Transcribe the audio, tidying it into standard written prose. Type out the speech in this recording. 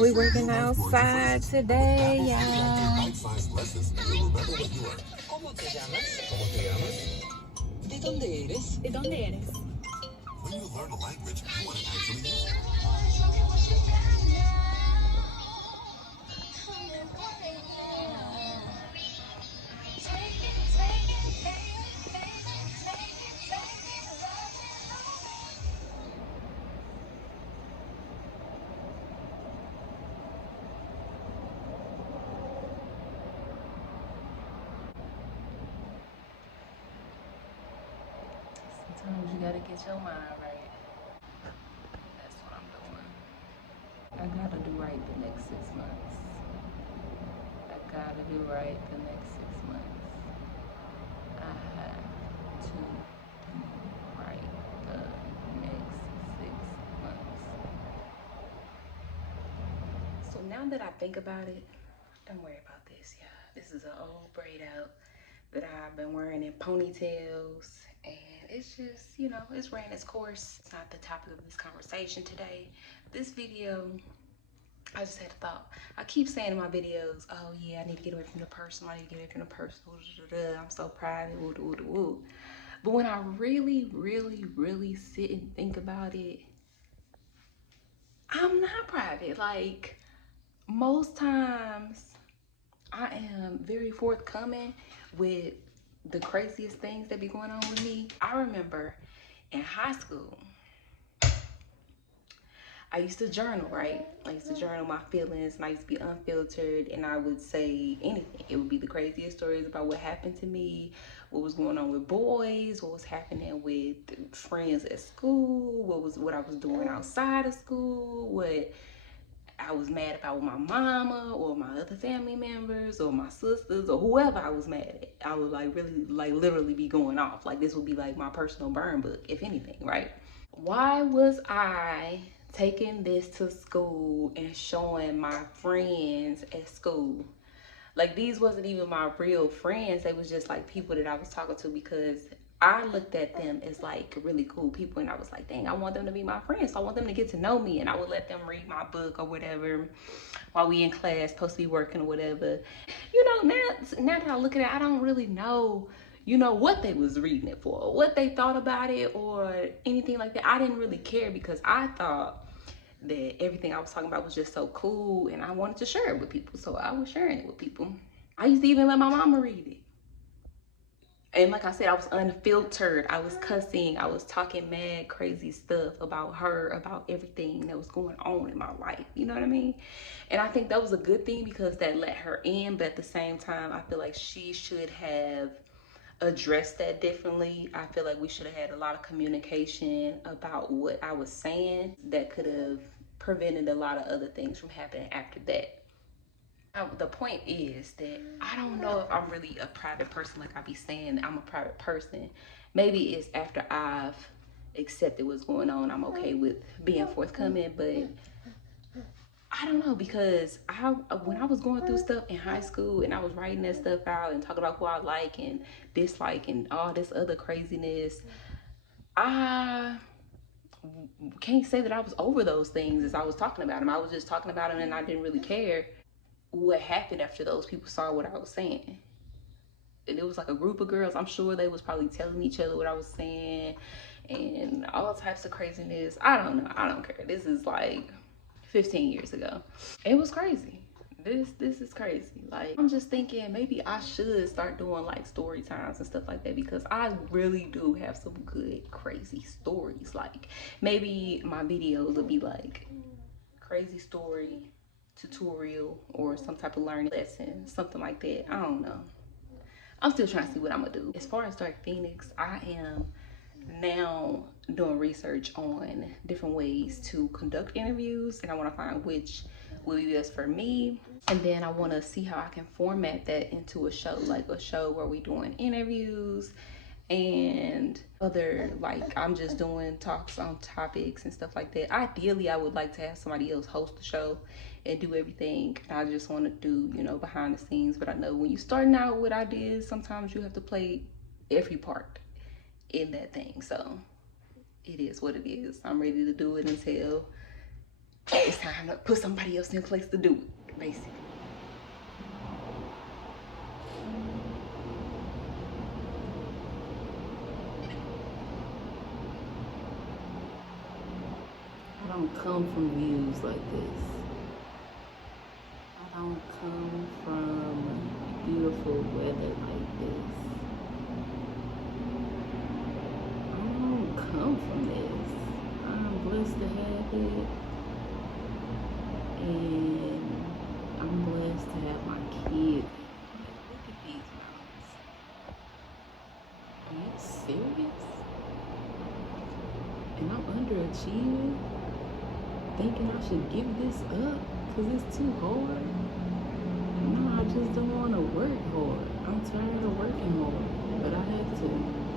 We working outside today, y'all. ¿Cómo te llamas? ¿Cómo te llamas? ¿De dónde eres? ¿De dónde eres? When you learn a language, you want to actually use it. Sometimes you gotta get your mind right. That's what I'm doing. I gotta do right the next 6 months. I gotta do right the next 6 months. I have to do right the next 6 months. So now that I think about it, don't worry about this, yeah. This is an old braid out that I've been wearing in ponytails, and it's just, you know, it's ran its course. It's not the topic of this conversation today. This video, I just had a thought. I keep saying in my videos, oh yeah, I need to get away from the personal, I need to get away from the personal, I'm so private, woo, woo, woo. But when I really, really, really sit and think about it, I'm not private. Like, most times I am very forthcoming with the craziest things that be going on with me. I remember in high school, I used to journal, right? I used to journal my feelings, and I used to be unfiltered, and I would say anything. It would be the craziest stories about what happened to me, what was going on with boys, what was happening with friends at school, what I was doing outside of school, what I was mad about with my mama or my other family members or my sisters or whoever I was mad at. I would like really like literally be going off. Like, this would be like my personal burn book, if anything, right? Why was I taking this to school and showing my friends at school? Like, these wasn't even my real friends. They was just like people that I was talking to because I looked at them as like really cool people, and I was like, dang, I want them to be my friends. So I want them to get to know me, and I would let them read my book or whatever while we in class, supposed to be working or whatever. You know, now that I look at it, I don't really know, you know, what they was reading it for, what they thought about it or anything like that. I didn't really care because I thought that everything I was talking about was just so cool, and I wanted to share it with people, so I was sharing it with people. I used to even let my mama read it. And like I said, I was unfiltered. I was cussing. I was talking mad crazy stuff about her, about everything that was going on in my life. You know what I mean? And I think that was a good thing because that let her in. But at the same time, I feel like she should have addressed that differently. I feel like we should have had a lot of communication about what I was saying that could have prevented a lot of other things from happening after that. The point is that I don't know if I'm really a private person, like I be saying I'm a private person. Maybe it's after I've accepted what's going on, I'm okay with being forthcoming, but I don't know, because when I was going through stuff in high school and I was writing that stuff out and talking about who I like and dislike and all this other craziness, I can't say that I was over those things as I was talking about them. I was just talking about them and I didn't really care what happened after those people saw what I was saying. And it was like a group of girls. I'm sure they was probably telling each other what I was saying and all types of craziness. I don't know. I don't care. This is like 15 years ago. It was crazy. This is crazy. Like, I'm just thinking maybe I should start doing like story times and stuff like that, because I really do have some good crazy stories. Like, maybe my videos will be like crazy story tutorial or some type of learning lesson, something like that. I don't know. I'm still trying to see what I'm gonna do. As far as Dark Phoenix, I am now doing research on different ways to conduct interviews, and I want to find which will be best for me. And then I want to see how I can format that into a show, like a show where we doing interviews and other, like, I'm just doing talks on topics and stuff like that. Ideally, I would like to have somebody else host the show and do everything. I just want to do, you know, behind the scenes. But I know when you're starting out with ideas, sometimes you have to play every part in that thing. So it is what it is. I'm ready to do it until It's time to put somebody else in place to do it, basically. I don't come from views like this. I don't come from beautiful weather like this. I don't come from this. I'm blessed to have it. And I'm blessed to have my kids. Like, look at these mountains. Are you serious? And I'm underachieving, thinking I should give this up because it's too hard. No, I just don't want to work hard. I'm tired of working hard, but I have to.